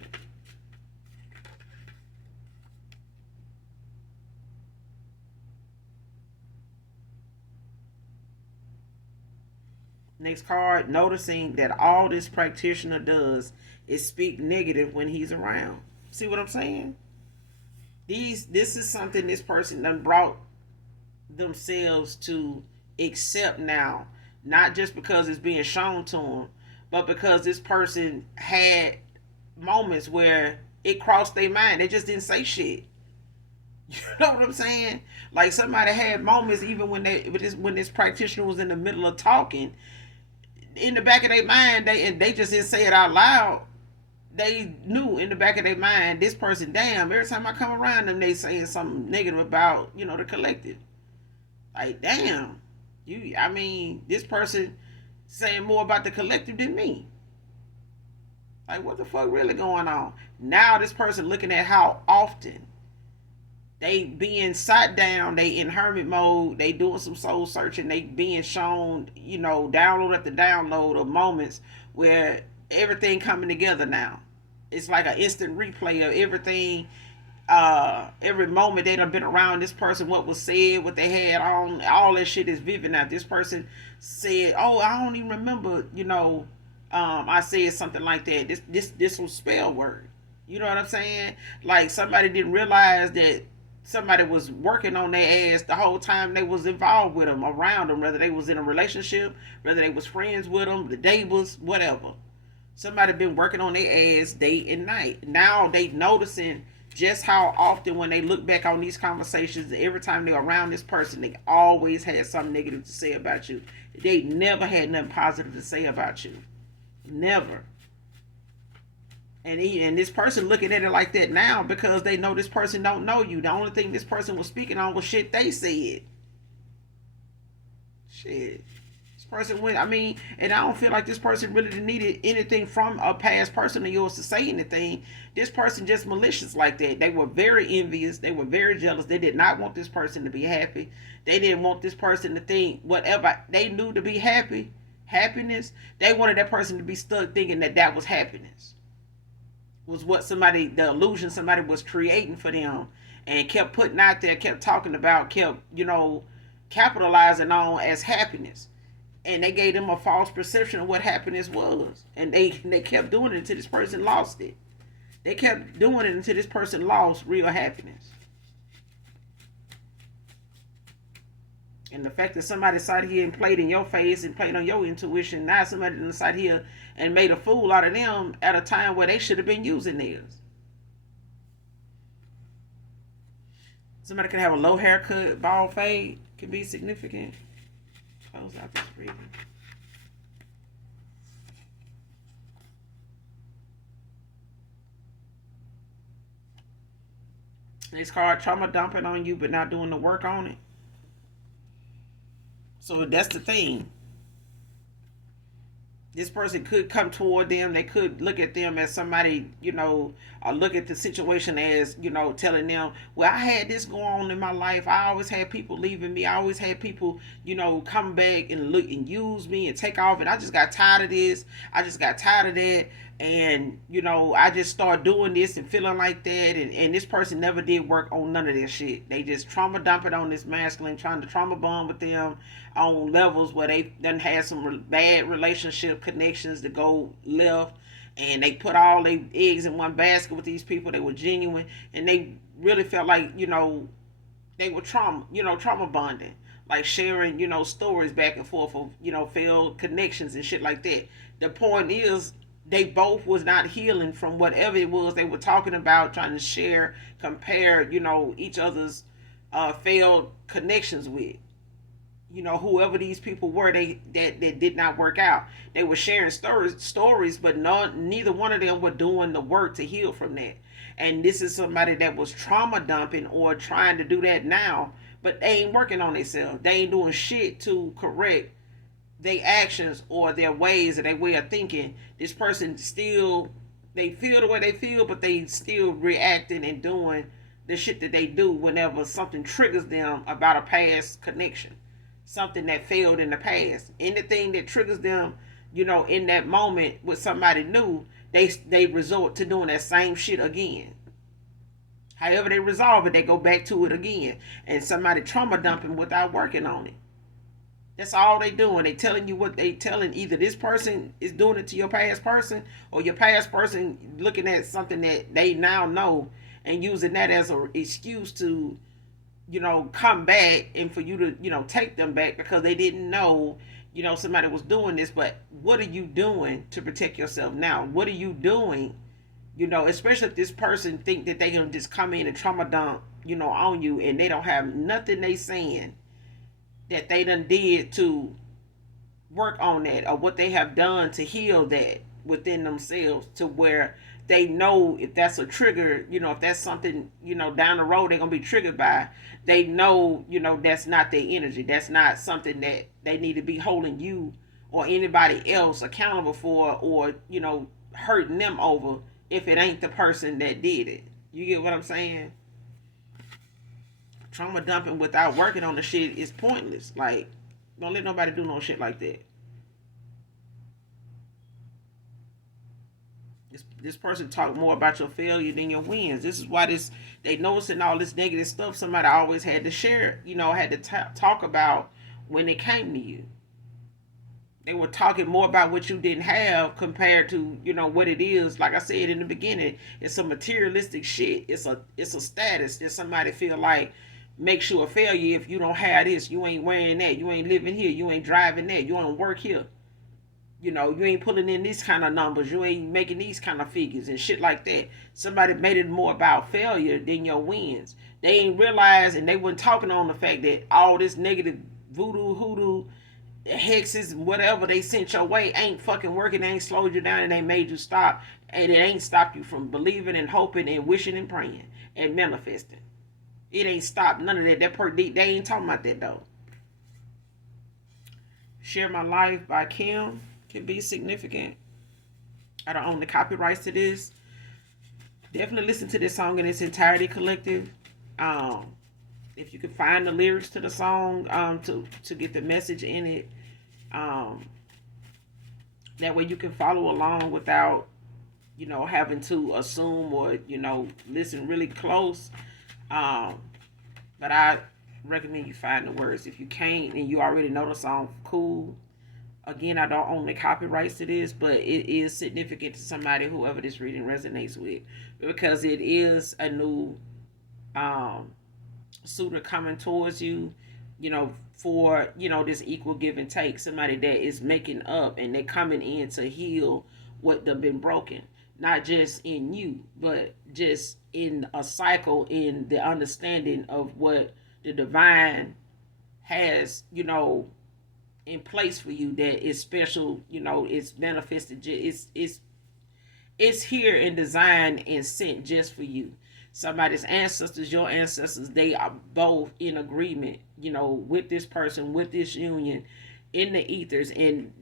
Next card, noticing that all this practitioner does is speak negative when he's around. See what I'm saying? This is something this person done brought themselves to accept now, not just because it's being shown to them, but because this person had moments where it crossed their mind. They just didn't say shit. You know what I'm saying? Like, somebody had moments even when this practitioner was in the middle of talking. In the back of their mind, they just didn't say it out loud. They knew in the back of their mind, this person, damn, every time I come around them, they saying something negative about, the collective. Like, damn, this person saying more about the collective than me. Like, what the fuck really going on? Now this person looking at how often they being sat down, they in hermit mode, they doing some soul searching, they being shown, download after download of moments where everything coming together now. It's like an instant replay of everything. Every moment they done been around this person, what was said, what they had on, all that shit is vivid now. This person said, oh, I don't even remember, I said something like that. This was spell word. You know what I'm saying? Like, somebody didn't realize that somebody was working on their ass the whole time they was involved with them, around them, whether they was in a relationship, whether they was friends with them, the neighbors, whatever. Somebody been working on their ass day and night. Now they noticing just how often when they look back on these conversations, every time they're around this person, they always had something negative to say about you. They never had nothing positive to say about you. Never. And this person looking at it like that now because they know this person don't know you. The only thing this person was speaking on was shit they said. Shit. Person went, and I don't feel like this person really needed anything from a past person of yours to say anything. This person just malicious like that. They were very envious. They were very jealous. They did not want this person to be happy. They didn't want this person to think whatever they knew to be happiness. They wanted that person to be stuck thinking that was happiness. Was what the illusion somebody was creating for them and kept putting out there, kept talking about, kept, capitalizing on as happiness. And they gave them a false perception of what happiness was. And they kept doing it until this person lost it. They kept doing it until this person lost real happiness. And the fact that somebody sat here and played in your face and played on your intuition, now somebody sat here and made a fool out of them at a time where they should have been using theirs. Somebody can have a low haircut, bald fade, can be significant. Close out this reading. Next card, trauma dumping on you but not doing the work on it. So that's the thing. This person could come toward them. They could look at them as somebody, or look at the situation as, telling them, well, I had this going on in my life. I always had people leaving me. I always had people, come back and look and use me and take off. And I just got tired of this. I just got tired of that. And, I just started doing this and feeling like that. And this person never did work on none of this shit. They just trauma dump it on this masculine, trying to trauma bond with them on levels where they done had some bad relationship connections to go left, and they put all their eggs in one basket with these people. They were genuine, and they really felt like, they were trauma bonding, like sharing, stories back and forth of, failed connections and shit like that. The point is, they both was not healing from whatever it was they were talking about, trying to share, compare, each other's failed connections with. Whoever these people were, that did not work out. They were sharing stories, but neither one of them were doing the work to heal from that. And this is somebody that was trauma dumping or trying to do that now, but they ain't working on themselves. They ain't doing shit to correct their actions or their ways or their way of thinking. This person still, they feel the way they feel, but they still reacting and doing the shit that they do whenever something triggers them about a past connection, something that failed in the past. Anything that triggers them, in that moment with somebody new, they resort to doing that same shit again. However they resolve it, they go back to it again. And somebody trauma dumping without working on it. That's all they doing. They telling you what they telling. Either this person is doing it to your past person, or your past person looking at something that they now know and using that as an excuse to, come back and for you to, take them back because they didn't know, somebody was doing this. But what are you doing to protect yourself now? What are you doing? Especially if this person think that they gonna just come in and trauma dump, on you, and they don't have nothing they saying that they done did to work on that, or what they have done to heal that within themselves, to where they know if that's a trigger, if that's something, down the road they're gonna be triggered by, they know, that's not their energy. That's not something that they need to be holding you or anybody else accountable for, or, hurting them over if it ain't the person that did it. You get what I'm saying? Trauma dumping without working on the shit is pointless. Like, don't let nobody do no shit like that. This person talk more about your failure than your wins. This is why they noticing all this negative stuff somebody always had to share, had to talk about when it came to you. They were talking more about what you didn't have compared to, what it is. Like I said in the beginning, it's a materialistic shit. It's a status that somebody feel like makes you a failure if you don't have this. You ain't wearing that. You ain't living here. You ain't driving that. You don't work here. You ain't pulling in these kind of numbers. You ain't making these kind of figures and shit like that. Somebody made it more about failure than your wins. They ain't realized, and they weren't talking on the fact that all this negative voodoo, hoodoo, hexes, whatever they sent your way ain't fucking working. They ain't slowed you down, and they made you stop. And it ain't stopped you from believing and hoping and wishing and praying and manifesting. It ain't stopped none of that. They ain't talking about that though. Share My Life by Kim can be significant. I don't own the copyrights to this. Definitely listen to this song in its entirety, collective. If you could find the lyrics to the song, to get the message in it, that way you can follow along without, having to assume or, listen really close. But I recommend you find the words. If you can't and you already know the song, cool. Again, I don't own the copyrights to this, but it is significant to somebody, whoever this reading resonates with, because it is a new suitor coming towards you, for, this equal give and take. Somebody that is making up and they're coming in to heal what they've been broken. Not just in you, but just in a cycle, in the understanding of what the divine has, in place for you, that is special, it's manifested, it's here and designed and sent just for you. somebody's ancestors, your ancestors, they are both in agreement, with this person, with this union in the ethers, and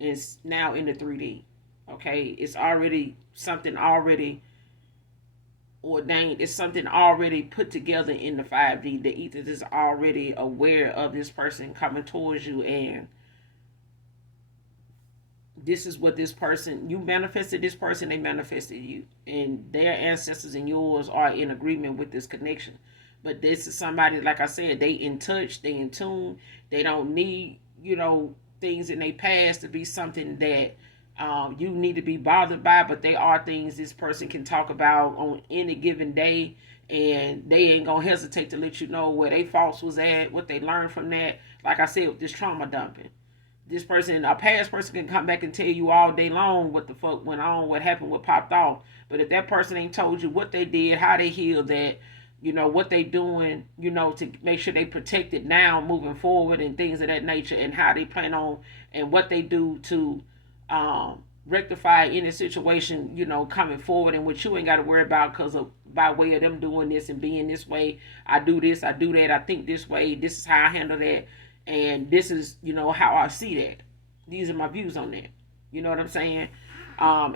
it's now in the 3D. Okay, it's already something already ordained. It's something already put together in the 5D. The ethers is already aware of this person coming towards you, and this is what this person, you manifested this person, they manifested you, and their ancestors and yours are in agreement with this connection. But this is somebody, like I said, they in touch, they in tune. They don't need things in their past to be something that you need to be bothered by, but they are things this person can talk about on any given day, and they ain't gonna hesitate to let you know where they faults was at, what they learned from that. Like I said, with this trauma dumping, this person, a past person, can come back and tell you all day long what the fuck went on, what happened, what popped off. But if that person ain't told you what they did, how they healed that, what they doing, to make sure they protected now moving forward and things of that nature, and how they plan on, and what they do to rectify any situation, coming forward, and what you ain't got to worry about because of by way of them doing this and being this way. I do this, I do that, I think this way, this is how I handle that, and this is how I see that. These are my views on that. You know what I'm saying?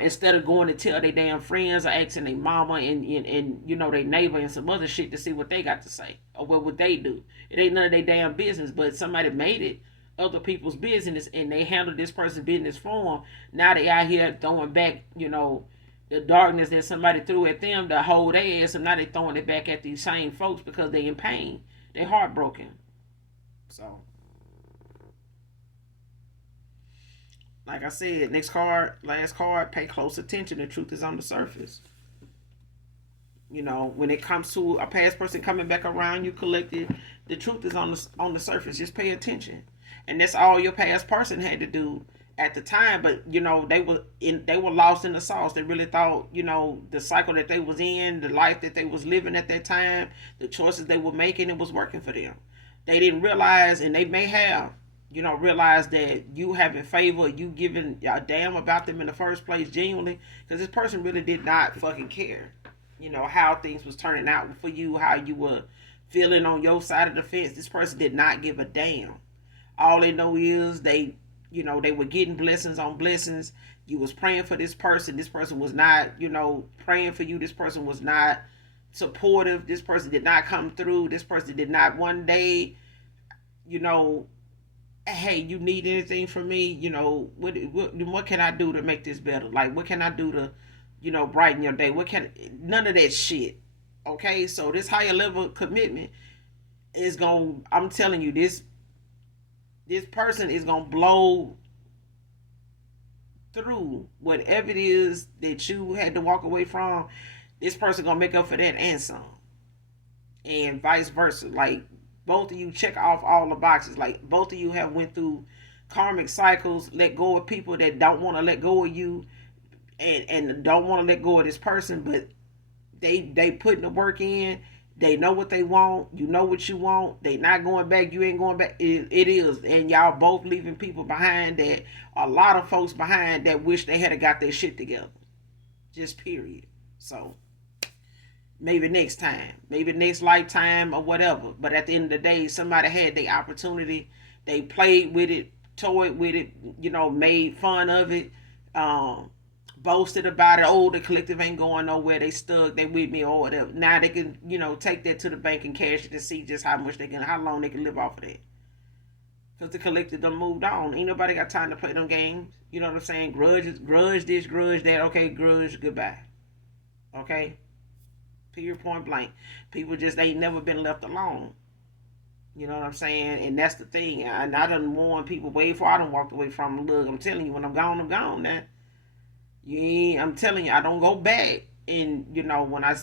Instead of going to tell their damn friends or asking their mama and their neighbor and some other shit to see what they got to say or what would they do. It ain't none of their damn business, but somebody made it other people's business, and they handled this person's business for them. Now they out here throwing back, the darkness that somebody threw at them to hold their ass, and now they throwing it back at these same folks because they in pain. They heartbroken. So, like I said, next card, last card, pay close attention. The truth is on the surface. When it comes to a past person coming back around you collected, the truth is on the surface. Just pay attention. And that's all your past person had to do at the time. But they were lost in the sauce. They really thought the cycle that they was in, the life that they was living at that time, the choices they were making, it was working for them. They didn't realize, and they may have realize that you having favor, you giving a damn about them in the first place genuinely, because this person really did not fucking care how things was turning out for you, how you were feeling on your side of the fence. This person did not give a damn. All they know is they were getting blessings on blessings. You was praying for this person was not praying for you. This person was not supportive. This person did not come through. This person did not one day hey, you need anything from me? What can I do to make this better? Like, what can I do to brighten your day? None of that shit. Okay, so this higher level commitment is I'm telling you, this person is gonna blow through whatever it is that you had to walk away from. This person gonna make up for that and some, and vice versa. Like, both of you check off all the boxes. Like, both of you have went through karmic cycles, let go of people that don't want to let go of you, and don't want to let go of this person, but they putting the work in. They know what they want. You know what you want. They not going back. You ain't going back. It is. And y'all both leaving people behind, that a lot of folks behind, that wish they had got their shit together. Just period. So maybe next time, maybe next lifetime or whatever. But at the end of the day, somebody had the opportunity. They played with it, toyed with it, made fun of it, boasted about it. Oh, the collective ain't going nowhere. They stuck. They with me or whatever. Now they can, take that to the bank and cash it and see just how long they can live off of that. Because the collective done moved on. Ain't nobody got time to play them games. You know what I'm saying? Grudge this, grudge that. Okay, grudge, goodbye. Okay? Period, point blank. People just ain't never been left alone. You know what I'm saying? And that's the thing. And I done warned people way before I done walked away from them. Look, I'm telling you, when I'm gone now. I'm telling you, I don't go back. And, when I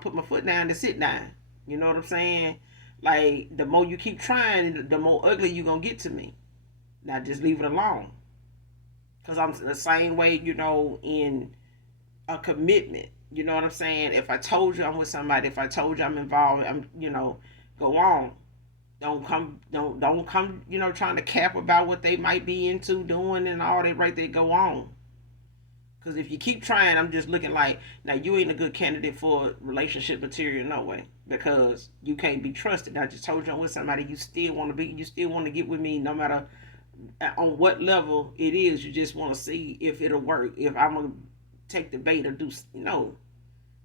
put my foot down to sit down. You know what I'm saying? Like, the more you keep trying, the more ugly you going to get to me. Now, just leave it alone. Because I'm the same way, in a commitment. You know what I'm saying? If I told you I'm with somebody, if I told you I'm involved, go on. Don't come, trying to cap about what they might be into doing and all that right there. Go on. Because if you keep trying, I'm just looking like, now you ain't a good candidate for relationship material, no way. Because you can't be trusted. I just told you I'm with somebody, you still want to be, you still want to get with me no matter on what level it is. You just want to see if it'll work. If I'm going to take the bait or do, no.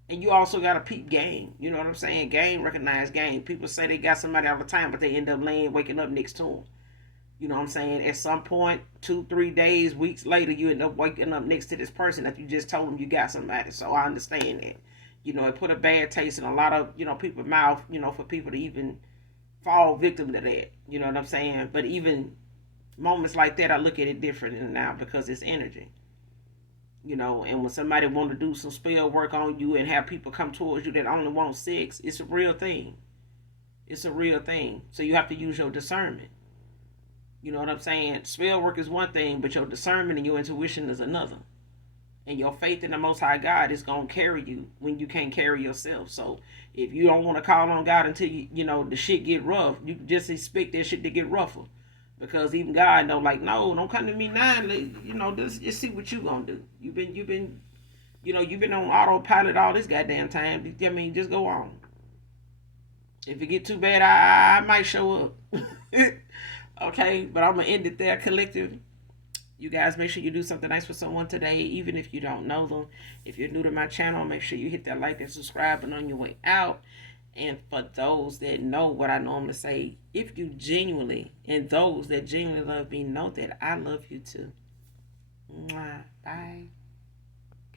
And you also got to peep game. You know what I'm saying? Game, recognize game. People say they got somebody all the time, but they end up waking up next to them. You know what I'm saying? At some point, 2, 3 days, weeks later, you end up waking up next to this person that you just told them you got somebody. So I understand that. You know, it put a bad taste in a lot of, people's mouth, for people to even fall victim to that. You know what I'm saying? But even moments like that, I look at it different now because it's energy. And when somebody want to do some spell work on you and have people come towards you that only want sex, it's a real thing. It's a real thing. So you have to use your discernment. You know what I'm saying? Spell work is one thing, but your discernment and your intuition is another. And your faith in the Most High God is going to carry you when you can't carry yourself. So if you don't want to call on God until the shit get rough, you just expect that shit to get rougher. Because even God know, like, no, don't come to me now. Just see what you gonna do. You've been on autopilot all this goddamn time. I mean, just go on. If it get too bad, I might show up. Okay, but I'm gonna end it there, collective. You guys make sure you do something nice for someone today, even if you don't know them. If you're new to my channel, make sure you hit that like and subscribe and on your way out. And for those that know what I normally say, if you genuinely, and those that genuinely love me, know that I love you too. Mwah. Bye.